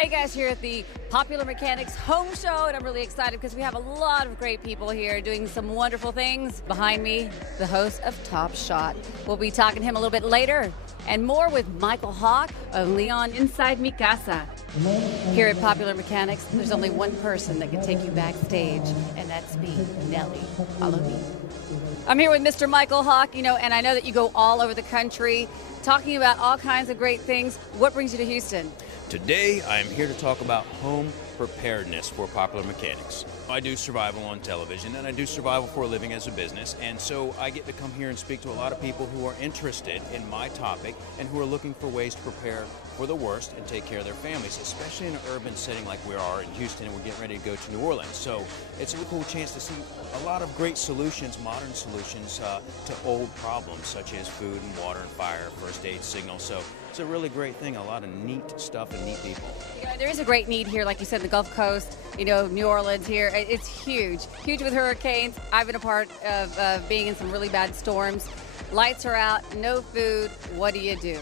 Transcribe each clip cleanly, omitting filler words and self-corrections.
Hey guys, here at the Popular Mechanics Home Show, and I'm really excited because we have a lot of great people here doing some wonderful things. Behind me, the host of Top Shot. We'll be talking to him a little bit later, and more with Mykel Hawke, only on Inside Mi Casa. Here at Popular Mechanics, there's only one person that can take you backstage, and that's me, Nellie. Follow me. I'm here with Mr. Mykel Hawke, and I know that you go all over the country talking about all kinds of great things. What brings you to Houston? Today, I am here to talk about home preparedness for Popular Mechanics. I do survival on television, and I do survival for a living as a business, and so I get to come here and speak to a lot of people who are interested in my topic and who are looking for ways to prepare for the worst and take care of their families, especially in an urban setting like we are in Houston, and we're getting ready to go to New Orleans. So it's a really cool chance to see a lot of great solutions, modern solutions to old problems such as food and water and fire, first aid signals. So it's a really great thing, a lot of neat stuff and neat people. There is a great need here, like you said, the Gulf Coast, New Orleans here. It's huge with hurricanes. I've been a part of being in some really bad storms. Lights are out, no food. What do you do?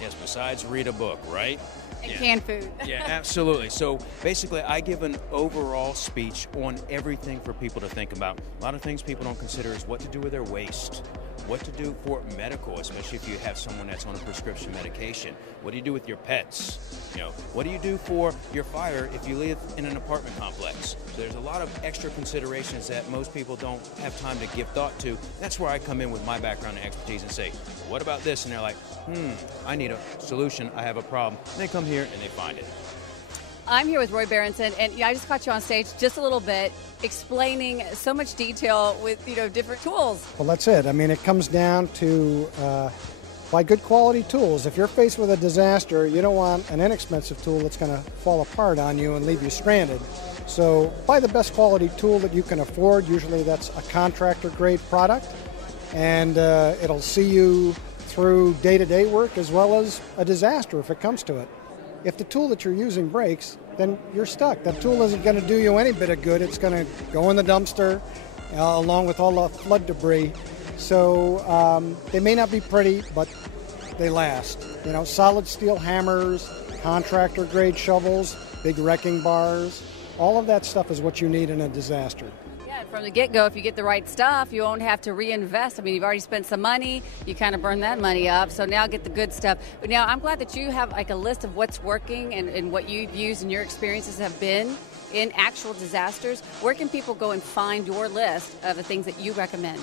Yes, besides read a book, right? And canned food. Yeah, absolutely. So basically, I give an overall speech on everything for people to think about. A lot of things people don't consider is what to do with their waste, what to do for medical, especially if you have someone that's on a prescription medication. What do you do with your pets? What do you do for your fire if you live in an apartment complex? So there's a lot of extra considerations that most people don't have time to give thought to. That's where I come in with my background and expertise and say, what about this? And they're like, I need a solution. I have a problem. And they come here and they find it. I'm here with Roy Berenson, and I just caught you on stage just a little bit, explaining so much detail with different tools. Well, that's it. I mean, it comes down to buy good quality tools. If you're faced with a disaster, you don't want an inexpensive tool that's going to fall apart on you and leave you stranded. So buy the best quality tool that you can afford. Usually that's a contractor grade product, and it'll see you through day-to-day work as well as a disaster if it comes to it. If the tool that you're using breaks, then you're stuck. That tool isn't going to do you any bit of good. It's going to go in the dumpster along with all the flood debris. So they may not be pretty, but they last. Solid steel hammers, contractor grade shovels, big wrecking bars, all of that stuff is what you need in a disaster. From the get-go, if you get the right stuff, you won't have to reinvest. I mean, you've already spent some money. You kind of burn that money up. So now get the good stuff. But now I'm glad that you have like a list of what's working and what you've used and your experiences have been in actual disasters. Where can people go and find your list of the things that you recommend?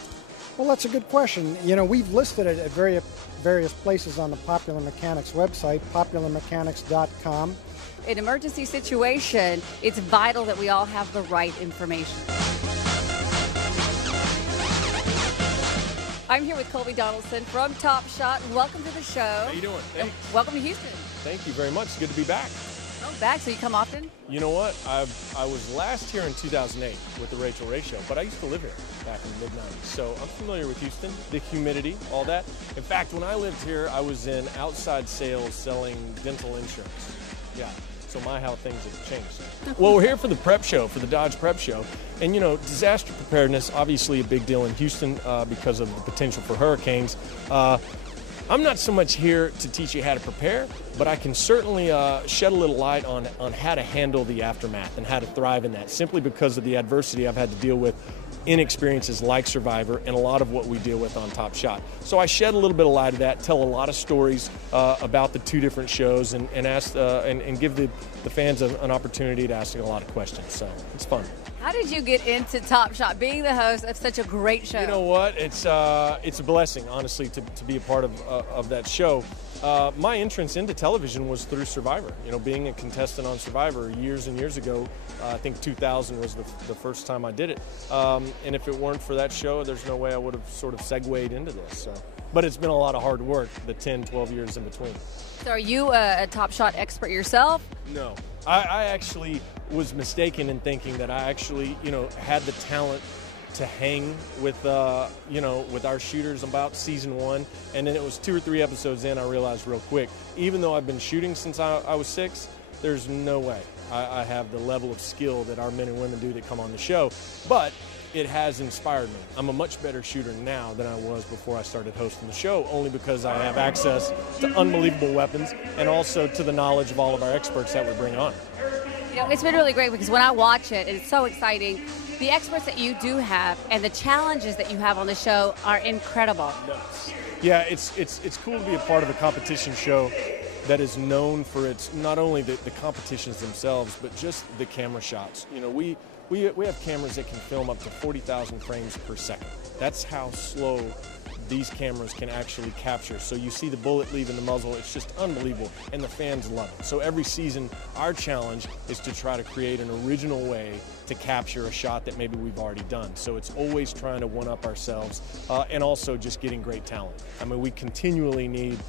Well, that's a good question. We've listed it at various places on the Popular Mechanics website, popularmechanics.com. In an emergency situation, it's vital that we all have the right information. I'm here with Colby Donaldson from Top Shot. Welcome to the show. How you doing? Hey. Welcome to Houston. Thank you very much. It's good to be back. Oh, back? So you come often? You know what? I was last here in 2008 with the Rachel Ray Show, but I used to live here back in the mid-90s. So I'm familiar with Houston, the humidity, all that. In fact, when I lived here, I was in outside sales selling dental insurance. Yeah. So how things have changed. Well, we're here for the prep show, for the Dodge Prep Show. And, disaster preparedness, obviously a big deal in Houston because of the potential for hurricanes. I'm not so much here to teach you how to prepare, but I can certainly shed a little light on how to handle the aftermath and how to thrive in that, simply because of the adversity I've had to deal with in experiences like Survivor and a lot of what we deal with on Top Shot. So I shed a little bit of light of that, tell a lot of stories about the two different shows, and ask and give the fans an opportunity to ask a lot of questions. So it's fun. How did you get into Top Shot, being the host of such a great show? You know what? It's a blessing, honestly, to be a part of that show. My entrance into television was through Survivor. Being a contestant on Survivor years and years ago. I think 2000 was the first time I did it. And if it weren't for that show, there's no way I would have sort of segued into this. So. But it's been a lot of hard work, the 10, 12 years in between. So are you a Top Shot expert yourself? No. I actually was mistaken in thinking that I actually, had the talent to hang with, with our shooters about season 1. And then it was 2 or 3 episodes in, I realized real quick, even though I've been shooting since I was 6, there's no way I have the level of skill that our men and women do that come on the show. But it has inspired me. I'm a much better shooter now than I was before I started hosting the show, only because I have access to unbelievable weapons and also to the knowledge of all of our experts that we bring on. You know, it's been really great because when I watch it, and it's so exciting, the experts that you do have and the challenges that you have on the show are incredible. Yeah, it's cool to be a part of a competition show that is known for its, not only the competitions themselves, but just the camera shots. You know, we have cameras that can film up to 40,000 frames per second. That's how slow these cameras can actually capture. So you see the bullet leaving the muzzle, it's just unbelievable, and the fans love it. So every season, our challenge is to try to create an original way to capture a shot that maybe we've already done. So it's always trying to one-up ourselves and also just getting great talent. I mean, we continually need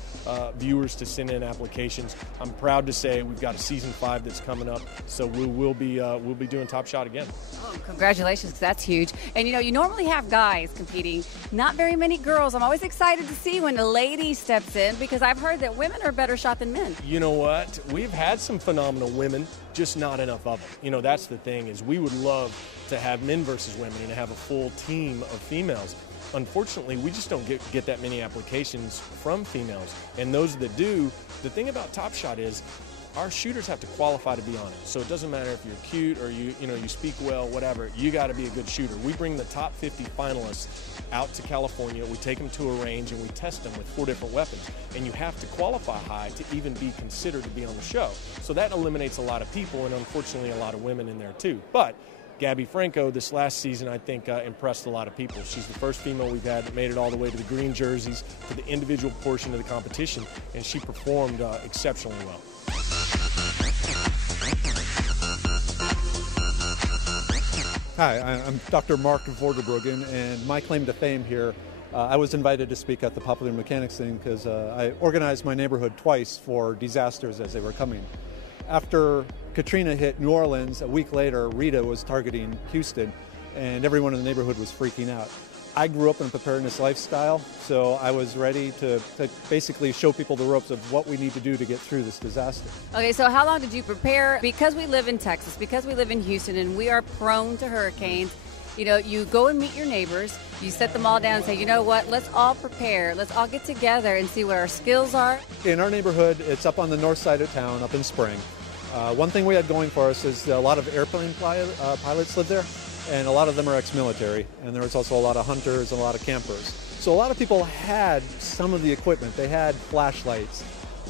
viewers to send in applications. I'm proud to say we've got a season 5 that's coming up, so we'll be doing Top Shot again. Oh, congratulations, that's huge. And you know, you normally have guys competing, not very many girls. I'm always excited to see when a lady steps in because I've heard that women are better shot than men. You know what? We've had some phenomenal women, just not enough of them. You know, that's the thing, is we would love to have men versus women and to have a full team of females. Unfortunately, we just don't get that many applications from females. And those that do, the thing about Top Shot is our shooters have to qualify to be on it. So it doesn't matter if you're cute or you speak well, whatever, you got to be a good shooter. We bring the top 50 finalists out to California, we take them to a range and we test them with 4 different weapons. And you have to qualify high to even be considered to be on the show. So that eliminates a lot of people and unfortunately a lot of women in there too. But Gabby Franco this last season, I think, impressed a lot of people. She's the first female we've had that made it all the way to the green jerseys, to the individual portion of the competition, and she performed exceptionally well. Hi, I'm Dr. Mark Vorderbruggen, and my claim to fame here, I was invited to speak at the Popular Mechanics thing because I organized my neighborhood twice for disasters as they were coming. After Katrina hit New Orleans, a week later, Rita was targeting Houston, and everyone in the neighborhood was freaking out. I grew up in a preparedness lifestyle, so I was ready to basically show people the ropes of what we need to do to get through this disaster. Okay, so how long did you prepare? Because we live in Texas, because we live in Houston, and we are prone to hurricanes, you know, you go and meet your neighbors, you set them all down and say, you know what, let's all prepare, let's all get together and see what our skills are. In our neighborhood, it's up on the north side of town, up in Spring. One thing we had going for us is a lot of airplane pilots live there, and a lot of them are ex-military, and there was also a lot of hunters and a lot of campers. So a lot of people had some of the equipment. They had flashlights,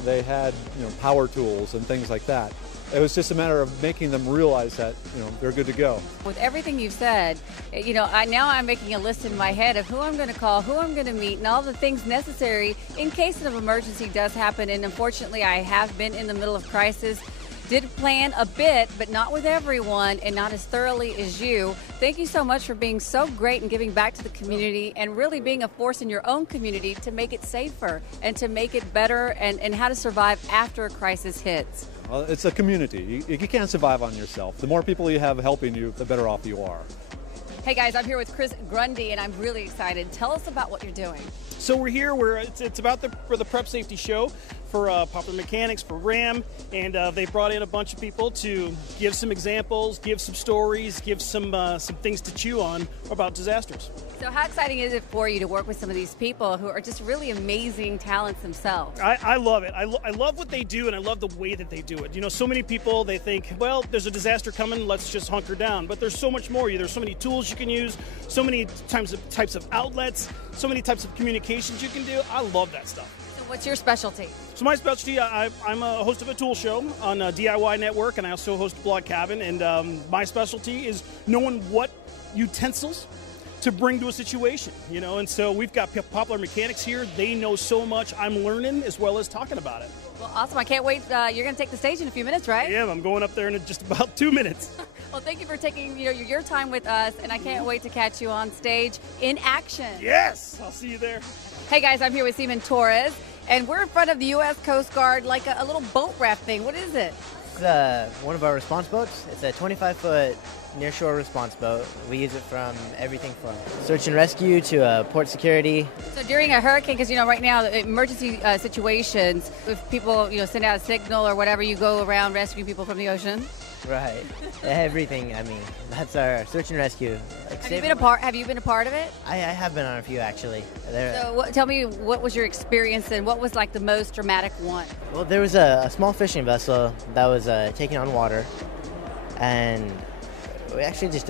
they had power tools and things like that. It was just a matter of making them realize that they're good to go. With everything you've said, now I'm making a list in my head of who I'm going to call, who I'm going to meet, and all the things necessary in case an emergency does happen. And unfortunately, I have been in the middle of crisis. Did plan a bit, but not with everyone and not as thoroughly as you. Thank you so much for being so great and giving back to the community and really being a force in your own community to make it safer and to make it better and how to survive after a crisis hits. Well, it's a community. You can't survive on yourself. The more people you have helping you, the better off you are. Hey guys, I'm here with Chris Grundy and I'm really excited. Tell us about what you're doing. So we're here, it's about for the prep safety show for Popular Mechanics, for RAM, and they brought in a bunch of people to give some examples, give some stories, give some things to chew on about disasters. So how exciting is it for you to work with some of these people who are just really amazing talents themselves? I love it. I love what they do, and I love the way that they do it. You know, so many people, they think, well, there's a disaster coming, let's just hunker down. But there's so much more. There's so many tools you can use, so many types of outlets, so many types of communications you can do. I love that stuff. So what's your specialty? So my specialty, I'm a host of a tool show on DIY Network, and I also host Blog Cabin. And my specialty is knowing what utensils to bring to a situation, and so we've got Popular Mechanics here. They know so much. I'm learning as well as talking about it. Well, awesome. I can't wait. You're going to take the stage in a few minutes, right? Yeah, I'm going up there in just about 2 minutes. Well, thank you for taking your time with us, and I can't wait to catch you on stage in action. Yes, I'll see you there. Hey guys, I'm here with Seaman Torres, and we're in front of the U.S. Coast Guard, like a little boat raft thing. What is it? It's one of our response boats. It's a 25-foot nearshore response boat. We use it from everything from search and rescue to port security. So during a hurricane, because right now, emergency situations, if people send out a signal or whatever, you go around rescuing people from the ocean? Right. Everything. That's our search and rescue. Have you been a part of it? I have been on a few actually. So tell me, what was your experience and what was like the most dramatic one? Well, there was a small fishing vessel that was taking on water, and we actually just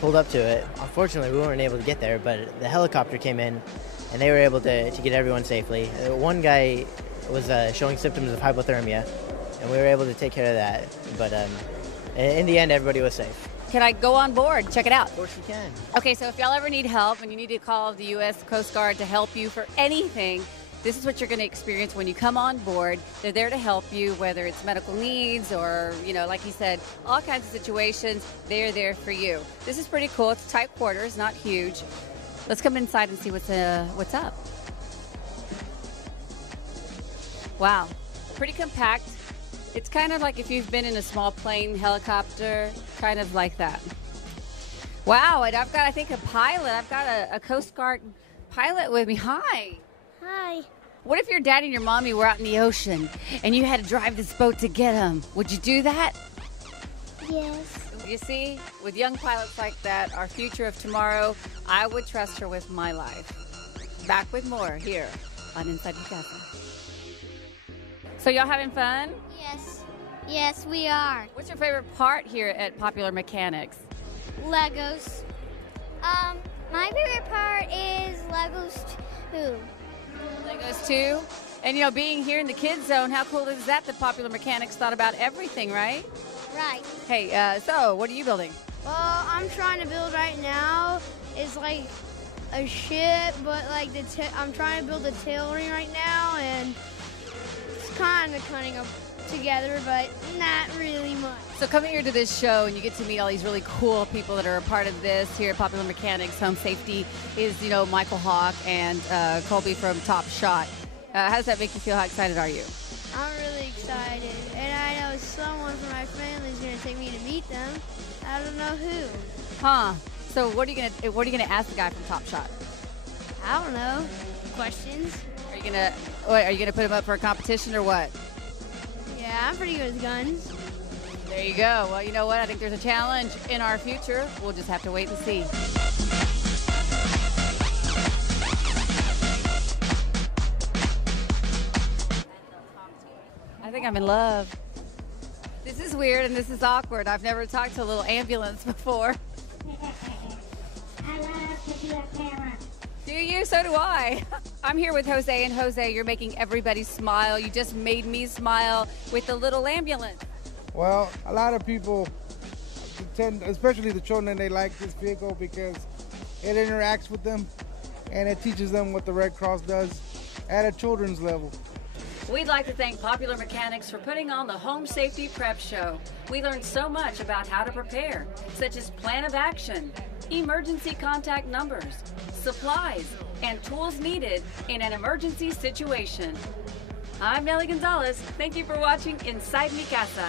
pulled up to it. Unfortunately, we weren't able to get there, but the helicopter came in, and they were able to get everyone safely. One guy was showing symptoms of hypothermia, and we were able to take care of that. But in the end, everybody was safe. Can I go on board? Check it out. Of course you can. Okay, so if y'all ever need help and you need to call the U.S. Coast Guard to help you for anything, this is what you're going to experience when you come on board. They're there to help you, whether it's medical needs or, like he said, all kinds of situations. They're there for you. This is pretty cool. It's tight quarters, not huge. Let's come inside and see what's up. Wow, pretty compact. It's kind of like if you've been in a small plane, helicopter, kind of like that. Wow, and I've got, I think, a pilot. I've got a Coast Guard pilot with me. Hi. Hi. What if your daddy and your mommy were out in the ocean and you had to drive this boat to get them? Would you do that? Yes. You see, with young pilots like that, our future of tomorrow, I would trust her with my life. Back with more here on Inside Mi Casa. So y'all having fun? Yes. Yes, we are. What's your favorite part here at Popular Mechanics? Legos. My favorite part is Legos too. Legos too? And being here in the kids zone, how cool is that Popular Mechanics thought about everything, right? Right. Hey, so what are you building? Well, I'm trying to build right now is like a ship, but like I'm trying to build a tailoring right now, and it's kind of coming up together, but not really much. So coming here to this show and you get to meet all these really cool people that are a part of this here at Popular Mechanics. Home safety is, Mykel Hawke and Colby from Top Shot. How does that make you feel? How excited are you? I'm really excited, and I know someone from my family is going to take me to meet them. I don't know who. Huh? So what are you gonna ask the guy from Top Shot? I don't know. Questions. Are you gonna put him up for a competition or what? Yeah, I'm pretty good with guns. There you go. Well, you know what? I think there's a challenge in our future. We'll just have to wait and see. I think I'm in love. This is weird and this is awkward. I've never talked to a little ambulance before. I love to do a camera. Do you? So do I. I'm here with Jose, and Jose, you're making everybody smile. You just made me smile with the little ambulance. Well, a lot of people tend, especially the children, they like this vehicle because it interacts with them and it teaches them what the Red Cross does at a children's level. We'd like to thank Popular Mechanics for putting on the Home Safety Prep Show. We learned so much about how to prepare, such as plan of action, emergency contact numbers, supplies, and tools needed in an emergency situation. I'm Nellie Gonzalez. Thank you for watching Inside Mi Casa.